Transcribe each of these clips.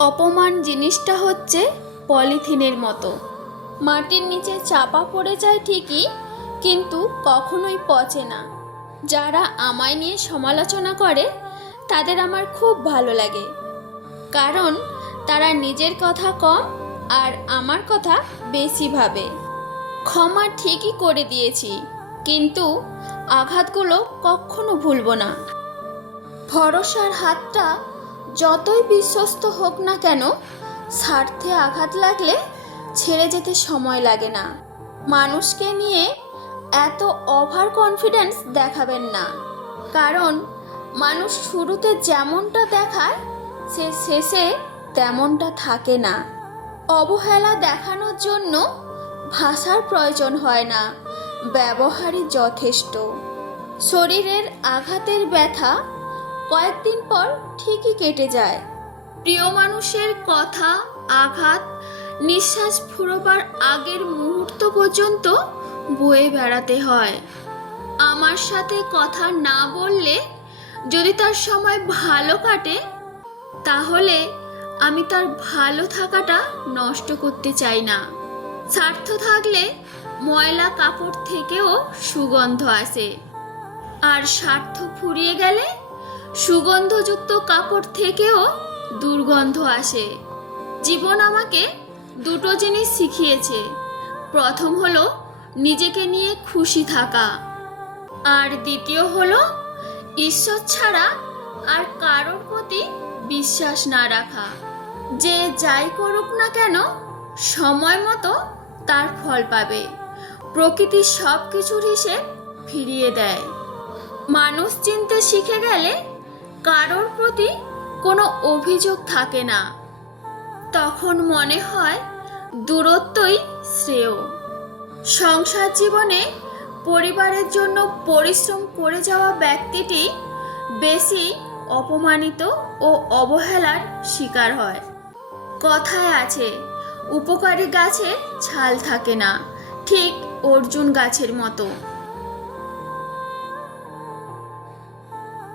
অপমান জিনিসটা হচ্ছে পলিথিনের মতো। মাটির নিচে চাপা পড়ে যায় ঠিকই, কিন্তু কখনোই পচে না। যারা আমায় নিয়ে সমালোচনা করে, তাদের আমার খুব ভালো লাগে। কারণ তারা নিজের কথা কম আর আমার কথা বেশি ভাবে। ক্ষমা ঠিকই করে দিয়েছি, কিন্তু আঘাতগুলো কখনো ভুলবো না। ভরসার হাতটা যতই বিশ্বস্ত হোক না কেন, স্বার্থে আঘাত লাগলে ছেড়ে যেতে সময় লাগে না। মানুষকে নিয়ে এত ওভার কনফিডেন্স দেখাবেন না। কারণ, মানুষ শুরুতে যেমনটা দেখায়, সে শেষে তেমনটা থাকে না। অবহেলা দেখানোর জন্য ভাষার প্রয়োজন হয় না, ব্যবহারই যথেষ্ট। শরীরের আঘাতের ব্যথা কয়েকদিন পর ঠিকই কেটে যায়। প্রিয় মানুষের কথা, আঘাত, নিঃশ্বাস ফুরোবার আগের মুহূর্ত পর্যন্ত বয়ে বেড়াতে হয়। আমার সাথে কথা না বললে যদি তার সময় ভালো কাটে, তাহলে আমি তার ভালো থাকাটা নষ্ট করতে চাই না। স্বার্থ থাকলে ময়লা কাপড় থেকেও সুগন্ধ আসে। আর স্বার্থ ফুরিয়ে গেলে সুগন্ধযুক্ত কাপড় থেকেও দুর্গন্ধ আসে। জীবন আমাকে দুটো জিনিস শিখিয়েছে। প্রথম হলো, নিজেকে নিয়ে খুশি থাকা। আর দ্বিতীয় হলো, ঈশ্বর ছাড়া আর কারোর প্রতি বিশ্বাস না রাখা। যে যাই করুক না কেন, সময় মতো তার ফল পাবে। প্রকৃতি সব কিছুর হিসেব ফিরিয়ে দেয়। মানুষ চিনতে শিখে গেলে কারোর প্রতি কোনো অভিযোগ থাকে না। তখন মনে হয় দূরত্বই শ্রেয়। সংসার জীবনে পরিবারের জন্য পরিশ্রম করে যাওয়া ব্যক্তিটি বেশি অপমানিত ও অবহেলার শিকার হয়। কথায় আছে, উপকারী গাছে ছাল থাকে না, ঠিক অর্জুন গাছের মতো।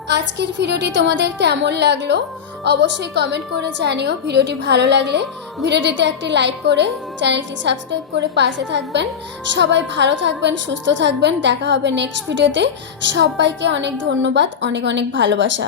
আজকের ভিডিওটি তোমাদের কেমন লাগল? অবশ্যই কমেন্ট করে জানিও ভিডিওটি ভালো লাগলে। ভিডিওটিতে একটি লাইক করে চ্যানেলটি সাবস্ক্রাইব করে পাশে থাকবেন। সবাই ভালো থাকবেন, সুস্থ থাকবেন। দেখা হবে নেক্সট ভিডিওতে সবাইকে অনেক ধন্যবাদ, অনেক অনেক ভালোবাসা।